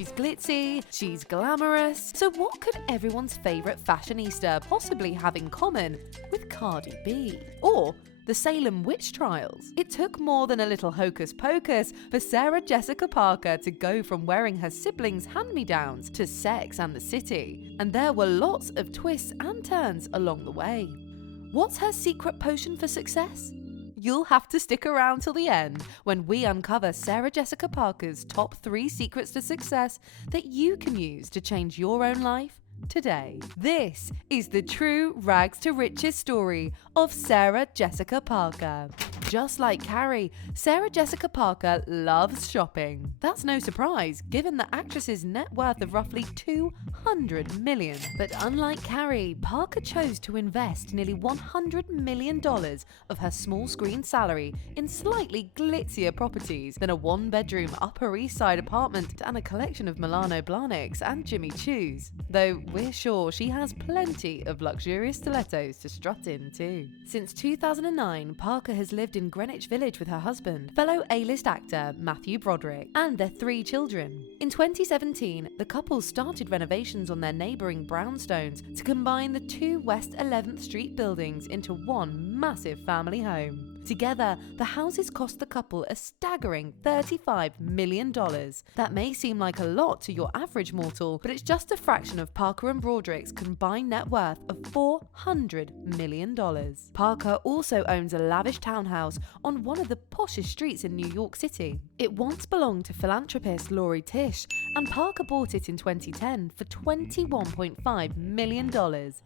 She's glitzy, she's glamorous. So what could everyone's favourite fashionista possibly have in common with Cardi B? Or the Salem witch trials? It took more than a little hocus pocus for Sarah Jessica Parker to go from wearing her siblings' hand-me-downs to Sex and the City. And there were lots of twists and turns along the way. What's her secret potion for success? You'll have to stick around till the end when we uncover Sarah Jessica Parker's top 3 secrets to success that you can use to change your own life today. This is the true rags to riches story of Sarah Jessica Parker. Just like Carrie, Sarah Jessica Parker loves shopping. That's no surprise, given the actress's net worth of roughly $200 million. But unlike Carrie, Parker chose to invest nearly $100 million of her small screen salary in slightly glitzier properties than a 1-bedroom Upper East Side apartment and a collection of Milano Blahniks and Jimmy Choos. Though we're sure she has plenty of luxurious stilettos to strut in too. Since 2009, Parker has lived in Greenwich Village with her husband, fellow A-list actor Matthew Broderick, and their 3 children. In 2017, the couple started renovations on their neighbouring brownstones to combine the 2 West 11th Street buildings into one massive family home. Together, the houses cost the couple a staggering $35 million. That may seem like a lot to your average mortal, but it's just a fraction of Parker and Broderick's combined net worth of $400 million. Parker also owns a lavish townhouse on one of the poshest streets in New York City. It once belonged to philanthropist Lori Tisch, and Parker bought it in 2010 for $21.5 million.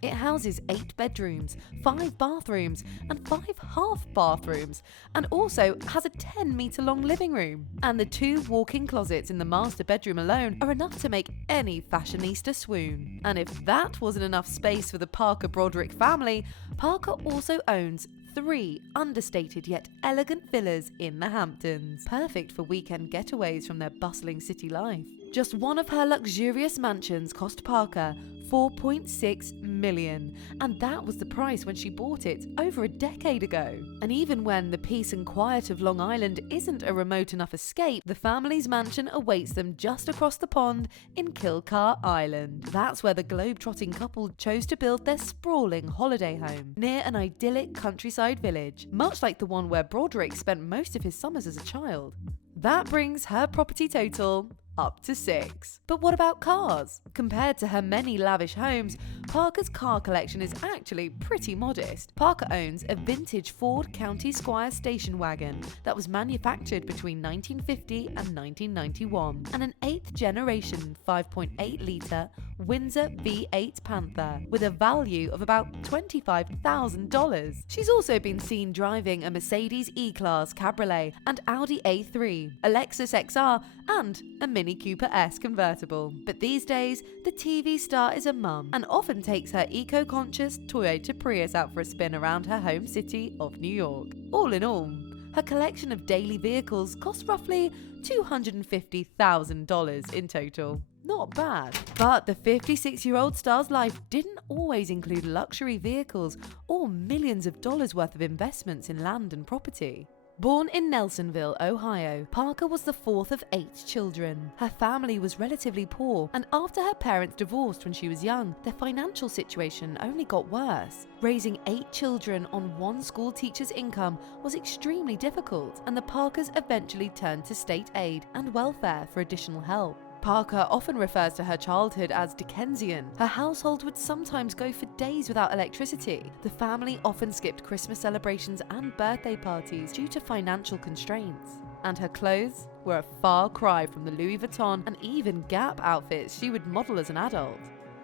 It houses 8 bedrooms, 5 bathrooms, and 5 half bathrooms, and also has a 10-meter-long living room. And the 2 walk-in closets in the master bedroom alone are enough to make any fashionista swoon. And if that wasn't enough space for the Parker-Broderick family, Parker also owns 3 understated yet elegant villas in the Hamptons, perfect for weekend getaways from their bustling city life. Just one of her luxurious mansions cost Parker $4.6 million, and that was the price when she bought it over a decade ago. And even when the peace and quiet of Long Island isn't a remote enough escape, the family's mansion awaits them just across the pond in Kilcar Island. That's where the globe-trotting couple chose to build their sprawling holiday home, near an idyllic countryside village, much like the one where Broderick spent most of his summers as a child. That brings her property total up to 6. But what about cars? Compared to her many lavish homes, Parker's car collection is actually pretty modest. Parker owns a vintage Ford County Squire station wagon that was manufactured between 1950 and 1991, and an 8th generation 5.8-litre Windsor V8 Panther with a value of about $25,000. She's also been seen driving a Mercedes E-Class Cabriolet and Audi A3, a Lexus XR, and a Mini Cooper S convertible. But these days, the TV star is a mum and often takes her eco-conscious Toyota Prius out for a spin around her home city of New York. All in all, her collection of daily vehicles costs roughly $250,000 in total. Not bad. But the 56-year-old star's life didn't always include luxury vehicles or millions of dollars worth of investments in land and property. Born in Nelsonville, Ohio, Parker was the 4th of 8 children. Her family was relatively poor, and after her parents divorced when she was young, their financial situation only got worse. Raising 8 children on one school teacher's income was extremely difficult, and the Parkers eventually turned to state aid and welfare for additional help. Parker often refers to her childhood as Dickensian. Her household would sometimes go for days without electricity. The family often skipped Christmas celebrations and birthday parties due to financial constraints. And her clothes were a far cry from the Louis Vuitton and even Gap outfits she would model as an adult.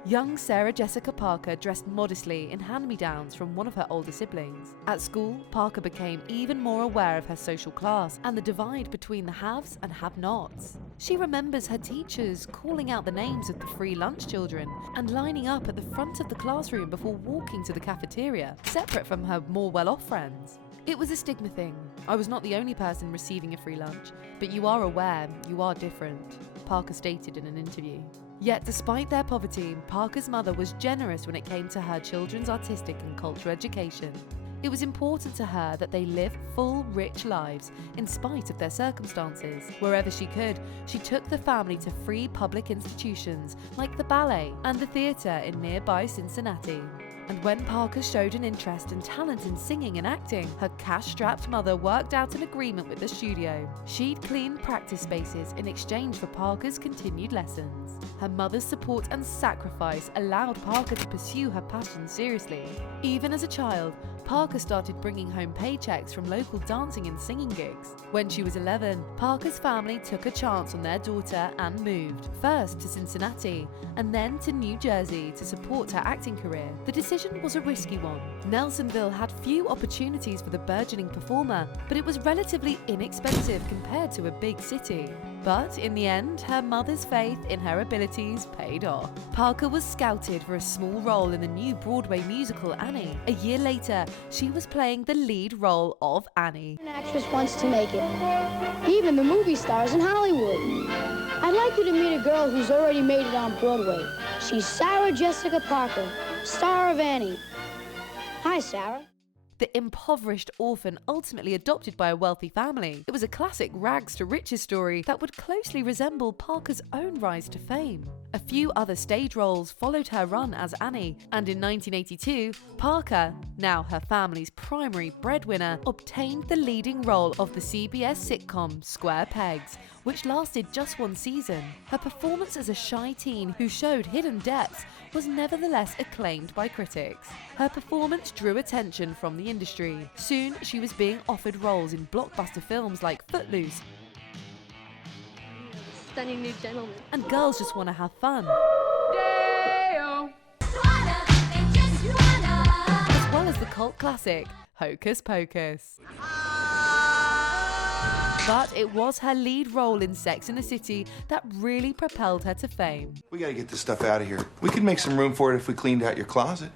Young Sarah Jessica Parker dressed modestly in hand-me-downs from one of her older siblings. At school, Parker became even more aware of her social class and the divide between the haves and have-nots. She remembers her teachers calling out the names of the free lunch children and lining up at the front of the classroom before walking to the cafeteria, separate from her more well-off friends. It was a stigma thing. I was not the only person receiving a free lunch, but you are aware you are different, Parker stated in an interview. Yet despite their poverty, Parker's mother was generous when it came to her children's artistic and cultural education. It was important to her that they live full, rich lives in spite of their circumstances. Wherever she could, she took the family to free public institutions like the ballet and the theatre in nearby Cincinnati. And when Parker showed an interest and talent in singing and acting, her cash-strapped mother worked out an agreement with the studio. She'd clean practice spaces in exchange for Parker's continued lessons. Her mother's support and sacrifice allowed Parker to pursue her passion seriously. Even as a child, Parker started bringing home paychecks from local dancing and singing gigs. When she was 11, Parker's family took a chance on their daughter and moved, first to Cincinnati and then to New Jersey to support her acting career. The decision was a risky one. Nelsonville had few opportunities for the burgeoning performer, but it was relatively inexpensive compared to a big city. But in the end, her mother's faith in her abilities paid off. Parker was scouted for a small role in the new Broadway musical Annie. A year later, she was playing the lead role of Annie. An actress wants to make it. Even the movie stars in Hollywood. I'd like you to meet a girl who's already made it on Broadway. She's Sarah Jessica Parker, star of Annie. Hi, Sarah. The impoverished orphan ultimately adopted by a wealthy family. It was a classic rags to riches story that would closely resemble Parker's own rise to fame. A few other stage roles followed her run as Annie, and in 1982, Parker, now her family's primary breadwinner, obtained the leading role of the CBS sitcom Square Pegs, which lasted just one season. Her performance as a shy teen who showed hidden depths was nevertheless acclaimed by critics. Her performance drew attention from the industry. Soon, she was being offered roles in blockbuster films like Footloose Stunning new gentleman. and Girls Just Want to Have Fun, as well as the cult classic Hocus Pocus. But it was her lead role in Sex and the City that really propelled her to fame. We gotta get this stuff out of here. We could make some room for it if we cleaned out your closet.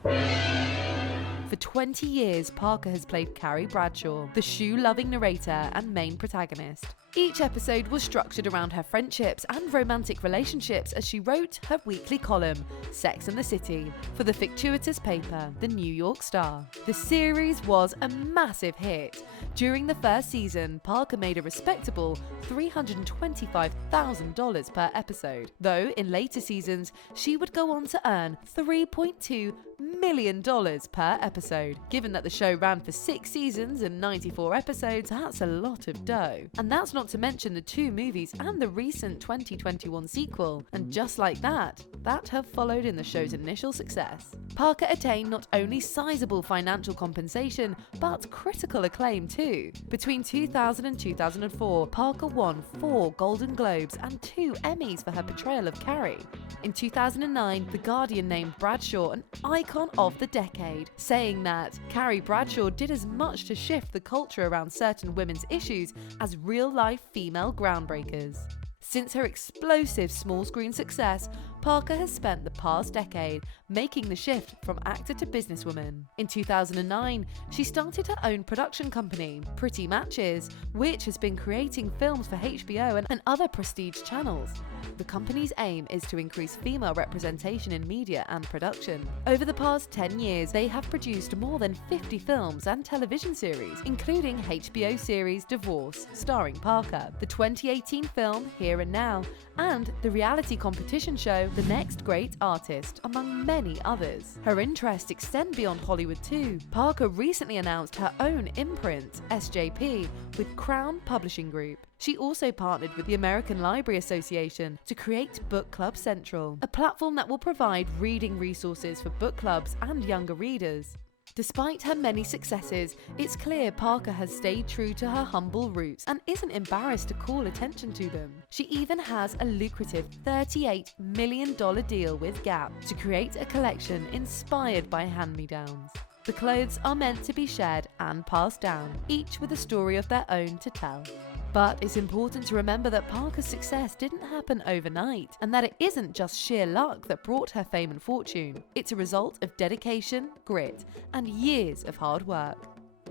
For 20 years, Parker has played Carrie Bradshaw, the shoe-loving narrator and main protagonist. Each episode was structured around her friendships and romantic relationships as she wrote her weekly column, Sex and the City, for the fictitious paper, The New York Star. The series was a massive hit. During the first season, Parker made a respectable $325,000 per episode, though in later seasons, she would go on to earn $3.2 million per episode. Given that the show ran for 6 seasons and 94 episodes, that's a lot of dough. And that's not to mention the 2 movies and the recent 2021 sequel. And just like that have followed in the show's initial success. Parker attained not only sizable financial compensation, but critical acclaim too. Between 2000 and 2004, Parker won 4 Golden Globes and 2 Emmys for her portrayal of Carrie. In 2009, The Guardian named Bradshaw an icon of the decade, saying that Carrie Bradshaw did as much to shift the culture around certain women's issues as real-life female groundbreakers. Since her explosive small-screen success, Parker has spent the past decade making the shift from actor to businesswoman. In 2009, she started her own production company, Pretty Matches, which has been creating films for HBO and other prestige channels. The company's aim is to increase female representation in media and production. Over the past 10 years, they have produced more than 50 films and television series, including HBO series Divorce, starring Parker, the 2018 film Here and Now, and the reality competition show The Next Great Artist, among many others. Her interests extend beyond Hollywood too. Parker recently announced her own imprint, SJP, with Crown Publishing Group. She also partnered with the American Library Association to create Book Club Central, a platform that will provide reading resources for book clubs and younger readers. Despite her many successes, it's clear Parker has stayed true to her humble roots and isn't embarrassed to call attention to them. She even has a lucrative $38 million deal with Gap to create a collection inspired by hand-me-downs. The clothes are meant to be shared and passed down, each with a story of their own to tell. But it's important to remember that Parker's success didn't happen overnight, and that it isn't just sheer luck that brought her fame and fortune. It's a result of dedication, grit, and years of hard work.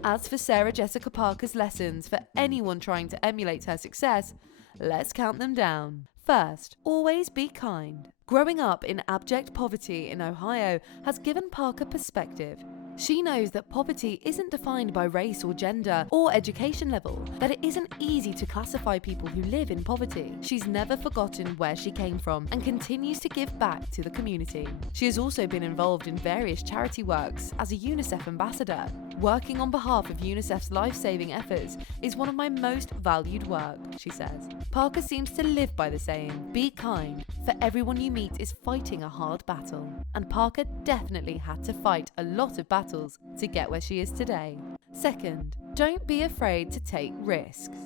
As for Sarah Jessica Parker's lessons for anyone trying to emulate her success, let's count them down. First, always be kind. Growing up in abject poverty in Ohio has given Parker perspective. She knows that poverty isn't defined by race or gender or education level, that it isn't easy to classify people who live in poverty. She's never forgotten where she came from and continues to give back to the community. She has also been involved in various charity works as a UNICEF ambassador. Working on behalf of UNICEF's life-saving efforts is one of my most valued work, she says. Parker seems to live by the saying, be kind, for everyone you meet is fighting a hard battle. And Parker definitely had to fight a lot of battles to get where she is today. Second, don't be afraid to take risks.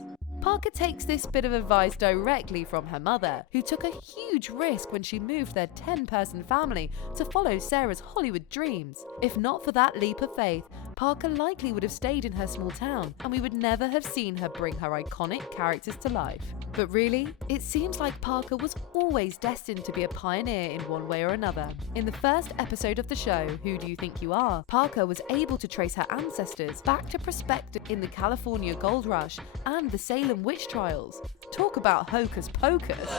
Parker takes this bit of advice directly from her mother, who took a huge risk when she moved their 10-person family to follow Sarah's Hollywood dreams. If not for that leap of faith, Parker likely would have stayed in her small town, and we would never have seen her bring her iconic characters to life. But really, it seems like Parker was always destined to be a pioneer in one way or another. In the first episode of the show, Who Do You Think You Are?, Parker was able to trace her ancestors back to perspective in the California Gold Rush and the Salem witch trials. Talk about hocus pocus.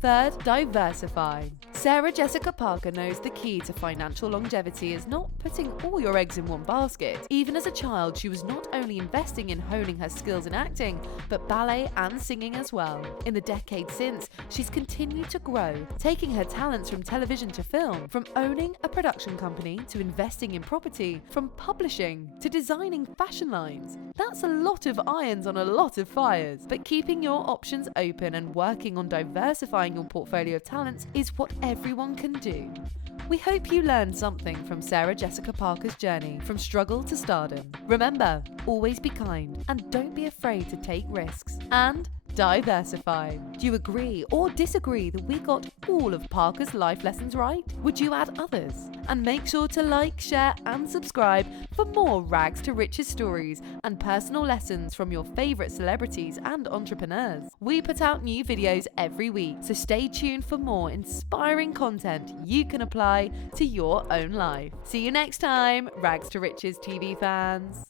Third, diversify. Sarah Jessica Parker knows the key to financial longevity is not putting all your eggs in one basket. Even as a child, she was not only investing in honing her skills in acting, but ballet and singing as well. In the decades since, she's continued to grow, taking her talents from television to film, from owning a production company to investing in property, from publishing to designing fashion lines. That's a lot of irons on a lot of fires, but keeping your options open and working on diversifying your portfolio of talents is what everyone can do. We hope you learned something from Sarah Jessica Parker's journey from struggle to stardom. Remember, always be kind and don't be afraid to take risks. And diversify. Do you agree or disagree that we got all of Parker's life lessons right? Would you add others? And make sure to like, share and subscribe for more rags to riches stories and personal lessons from your favourite celebrities and entrepreneurs. We put out new videos every week, so stay tuned for more inspiring content you can apply to your own life. See you next time, Rags to Riches TV fans.